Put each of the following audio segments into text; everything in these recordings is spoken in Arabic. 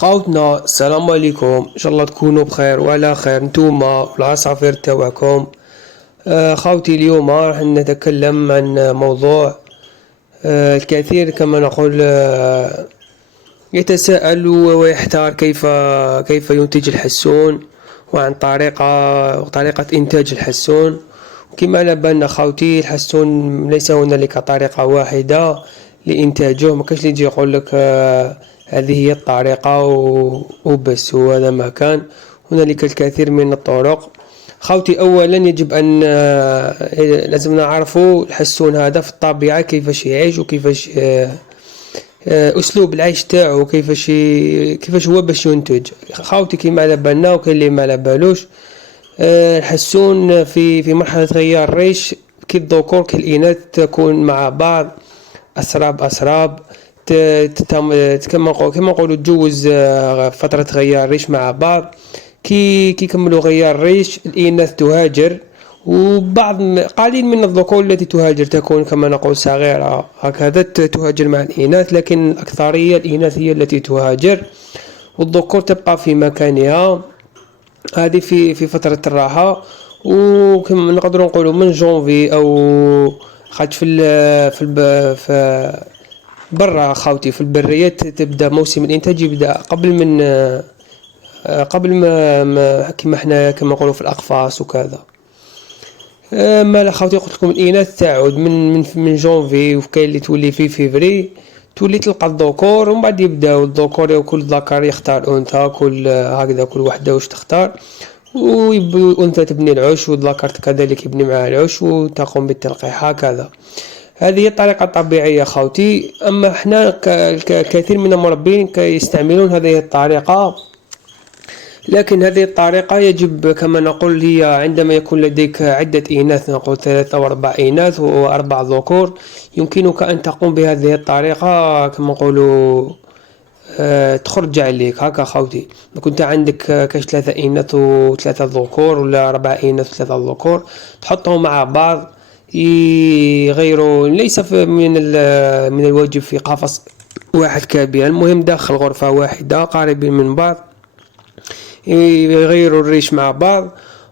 خاوتنا السلام عليكم، ان شاء الله تكونوا بخير وعلى خير نتوما والعصافير تاعكم. خاوتي اليوم راح نتكلم عن موضوع. الكثير كما نقول يتساءل ويحتار كيف ينتج الحسون، وعن طريقة إنتاج الحسون. كما على بالنا خاوتي الحسون ليس هنالك طريقة واحدة لإنتاجه، ما كاش اللي يجي يقول لك هذه هي الطريقة وبس، وهذا ما كان. هنالك الكثير من الطرق خاوتي. أولا يجب أن لازم نعرفوا الحسون هذا في الطبيعة كيفاش يعيش، وكيفاش اسلوب العيش تاعو، كيفاش هو باش ينتج خاوتي. كيما على بالنا وكاين اللي ما على بالوش، الحسون في مرحلة غيار الريش كي الذكور كي الإناث تكون مع بعض أسراب كما نقولوا تجوز فترة غيار الريش مع بعض. كي كملوا غيار الريش الإناث تهاجر، وبعض قليل من الذكور التي تهاجر تكون كما نقول صغيرة هكذا تهاجر مع الإناث، لكن الأكثرية الإناث هي التي تهاجر، والذكور تبقى في مكانها. هذه في فترة الراحة، وكما نقدروا نقولوا من جونفي أو خاطر في برا خاوتي في البريات تبدا موسم الإنتاج، يبدا قبل ما كما احنا كما نقولوا في الأقفاص وكذا. ما خاوتي قلت لكم الإناث تعود من جونفي، وكاين اللي تولي في فيفري تولي تلقى الذكور، ومن بعد يبداو الذكور وكل ذكر يختار أنثى، كل هكذا كل وحدة واش تختار، والأنثى تبني العش والذكر كذلك يبني معها العش وتقوم بالتلقيح هكذا. هذه هي الطريقة الطبيعية خاوتي. أما احنا كثير من المربين يستعملون هذه الطريقة، لكن هذه الطريقة يجب كما نقول هي عندما يكون لديك عدة إناث، نقول 3 أو 4 إناث و4 ذكور، يمكنك أن تقوم بهذه الطريقة كما نقولوا تخرج عليك هكا خاوتي. ما كنت عندك كاش 3 إناث و3 ذكور، ولا 4 إناث و3 ذكور، تحطهم مع بعض يغيروا. ليس من الواجب في قفص واحد كبير، المهم داخل غرفة واحدة قريبين من بعض، يغيروا الريش مع بعض.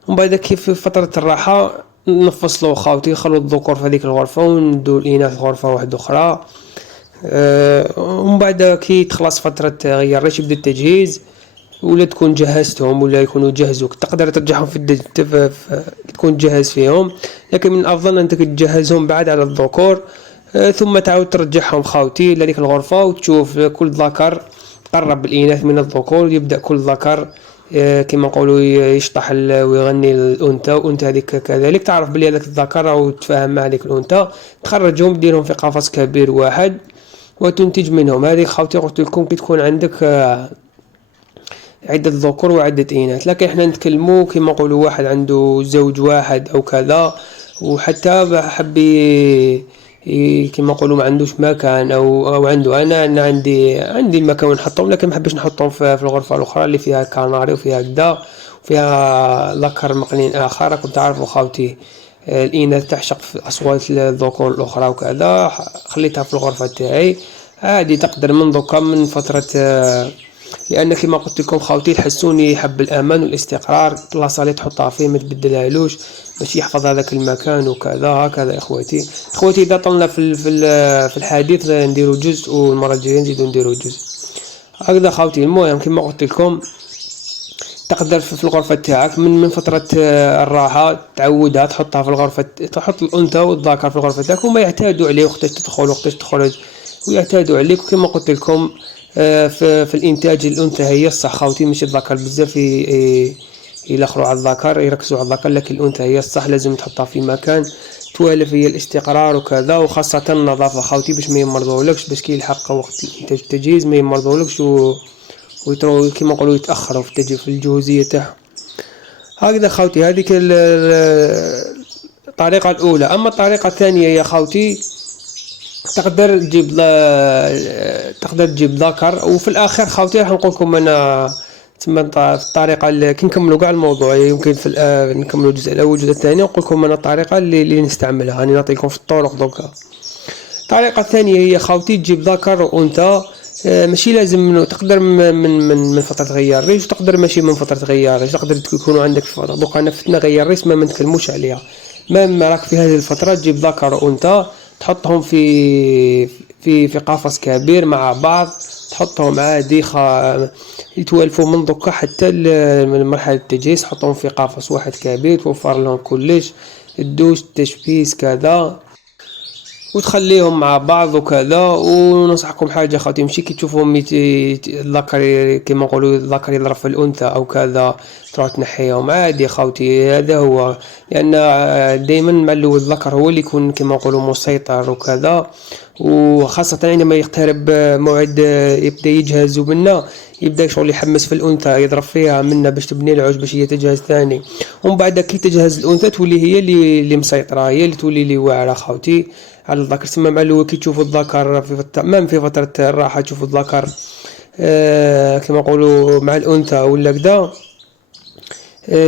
ومن بعد كيف في فترة الراحة نفصلوا خاوتي، نخلوا الذكور في هذيك الغرفة وندوا الإناث غرفة واحدة أخرى. ومن بعد كي تخلص فترة غيار الريش يبدا التجهيز، ولا تكون جهزتهم ولا يكونوا جهزوك تقدر ترجعهم تكون جهز فيهم، لكن من الأفضل أنك تجهزهم بعد على الذكور. ثم تعود ترجعهم خاوتي لهذيك الغرفة، وتشوف كل ذكر قرب الإناث من الذكور، يبدأ كل ذكر كما نقولوا يشطح ويغني الأنثى، وأنت هذيك كذلك تعرف بلي هذاك الذكر أو تفاهم مع هذيك الأنثى، تخرجهم ديرهم في قفص كبير واحد وتنتج منهم. هذه خاوتي قلت لكم كي تكون عندك عدة ذكور وعدة إناث. لكن احنا نتكلموا كما نقولوا واحد عنده زوج واحد أو كذا، وحتى حبي كما نقولوا ما عندوش مكان او عنده، انا عندي مكان نحطهم، لكن ما حبيش نحطهم في الغرفه الاخرى اللي فيها كناري وفيها كدا وفيها ذكر مقنين اخر. كنت تعرفوا خاوتي الاناث تعشق في اصوات الذكور الاخرى وكذا، خليتها في الغرفه تاعي عادي. تقدر من دوكا من فتره، لان كما قلت لكم خاوتي الحسون يحب الامان والاستقرار، البلاصه اللي تحطها فيه ما تبدلهالوش باش يحفظ هذاك المكان وكذا هكذا. اخواتي اذا طلنا في الحديث نديروا جزء، والمره الجايه نزيدوا نديروا جزء هكذا خاوتي. المهم كما قلت لكم تقدر في الغرفه تاعك من فتره الراحه تعودها تحطها في الغرفه، تحط الانثى والذكر في الغرفه تاعك، وما يعتادوا عليه وقتاش تدخل وقتاش تخرج، ويعتادوا عليك. وكما قلت لكم في الانتاج الانثى هي الصح خاوتي، مش الذكر بزاف يلخروا على الذكر يركزوا على الذكر، لكن الانثى هي الصح، لازم تحطها في مكان توالف هي الاستقرار وكذا، وخاصه النظافه خاوتي باش ما يمرضولكش، باش كي يلحق وقت الانتاج التجهيز ما يمرضولكش ويترو كما نقولوا يتاخروا في الجهوزيه تاعهم هكذا خاوتي. هذيك الطريقه الاولى. اما الطريقه الثانيه يا خاوتي تقدر تجيب ذكر، وفي الاخر خاوتي راح نقول لكم انا تما الطريقه اللي كي نكملوا كاع الموضوع، يمكن في نكملوا الجزء الاول والجزء الثاني نقول لكم انا الطريقه اللي نستعملها. راني نعطيكم في الطرق دوكا. الطريقه الثانيه هي خاوتي تجيب ذكر وانثى ماشي لازم تقدر من فترة تغير الريش، وتقدر ماشي من فترة تغير الريش، تقدر يكونوا عندك في فترة. دوكا أنا فتنا غير الريش ما نتكلموش عليها. ما راك في هذه الفترة تجيب ذكر وأنثى، تحطهم في قفص كبير مع بعض، تحطهم عادي يتوالفوا من دوكا حتى مرحلة التجهيز، تحطهم في قفص واحد كبير، توفر لهم كلش، الدوش التشبيس كذا، وتخليهم مع بعض وكذا. وننصحكم حاجه خاطي، ماشي كي تشوفهم الذكر كيما نقولوا الذكر يضرب في الانثى او كذا تروح تنحيهم عادي خاوتي. هذا هو، لان دائما مع الاول الذكر هو اللي يكون كيما نقولوا مسيطر وكذا، وخاصه عندما يقترب موعد يبدا يجهز منا، يبدا شغل يحمس في الانثى، يضرب فيها منا باش تبني العش باش هي تجهز ثاني. ومن بعد كي تجهز الانثى تولي هي اللي مسيطره، هي اللي تولي اللي واعره خاوتي على الذكر. تسمى مع الاول كي تشوفوا الذكر في فتره الراحه، تشوفوا الذكر كما نقولوا مع الانثى ولا كذا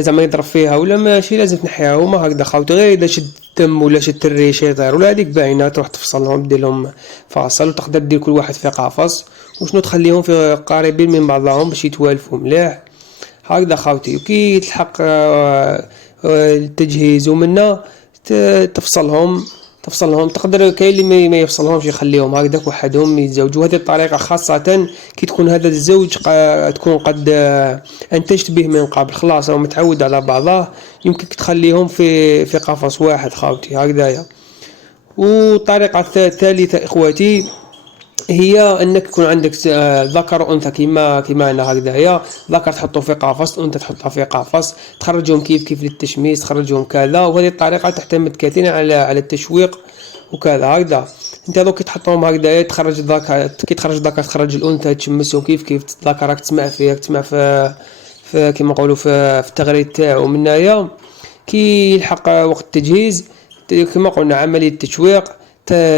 زعما يضرب فيها ولا ماشي لازم تنحيها، وما هكذا خاوتي. غير اذا شد دم ولا شد الريش يطير ولا هذيك باينه، تروح تفصلهم دير لهم فاصل، وتقدر دير كل واحد في قفص وشنو تخليهم في قريبين من بعضهم باش يتوالفوا مليح هكذا خاوتي. وكي تلحق التجهيز ومنا تفصلهم تقدر. كاين اللي ما يفصلهمش يخليهم هكذاك وحدهم يتزوجوا. هذه الطريقه خاصه كي تكون هذا الزوج تكون قد انتجت به من قبل خلاص، او متعود على بعضه، يمكن تخليهم في قفص واحد خاوتي هكذايا. والطريقه الثالثه اخواتي هي انك يكون عندك ذكر وانثى كيما انا هكذايا. ذكر تحطه في قفص، انثى تحطها في قفص، تخرجهم كيف للتشميس، تخرجهم كذا. وهذه الطريقه تعتمد كثيرا على التشويق وكذا هكذا. انت دوك تحطهم هكذايا، تخرج الذكر، كي تخرج الذكر تخرج الانثى، تشمسهم كيف الذكر راك تسمع فيه، تسمع في كيما نقولوا في التغريد تاعو منايا. كي يلحق وقت التجهيز كما قلنا عمليه التشويق،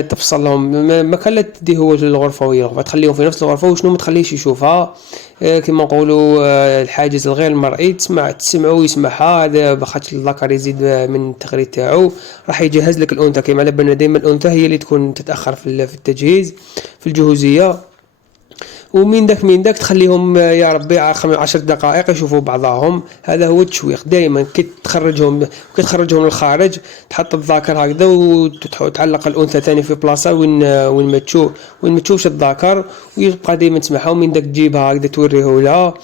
تفصل لهم. ما كان لا تديه هو للغرفه وهي الغرفه، تخليهم في نفس الغرفه، وشنو ما تخليش يشوفها كما نقولوا الحاجز الغير المرئي، تسمعوا ويسمعها. هذا بخاطر الذكر يزيد من التغريد تاعو، راح يجهز لك الانثى. كما على بالنا دائما الانثى هي اللي تكون تتاخر في التجهيز في الجهوزيه. ومن داك تخليهم يا ربي 10 دقائق يشوفوا بعضهم. هذا هو التشويق. دائما كي تخرجهم للخارج، تحط الذكر هكذا وتعلق الانثى ثاني في بلاصه وين ما تشوفش الذكر، ويبقى دائما تسمعها. ومن داك تجيبها هكذا توريه لها،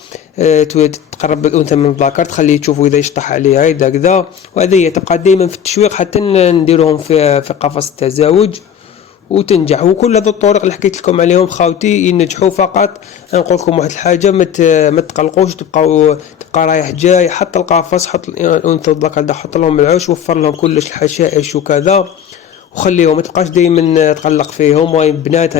تقرب الانثى من الذكر، تخليه تشوفوا اذا يشطح عليها اذا كذا. وهذه تبقى دائما في التشويق حتى نديروهم في قفص التزاوج وتنجح. وكل هذه الطرق اللي حكيت لكم عليهم خاوتي ينجحوا. فقط نقول لكم واحد الحاجه، ما تقلقوش، تبقى رايح جاي، حط القفص، حط الانثى والذكر، حط لهم العش، وفر لهم كلش الحشائش وكذا، وخليهم ما تبقاش دائما تقلق فيهم. وين بنات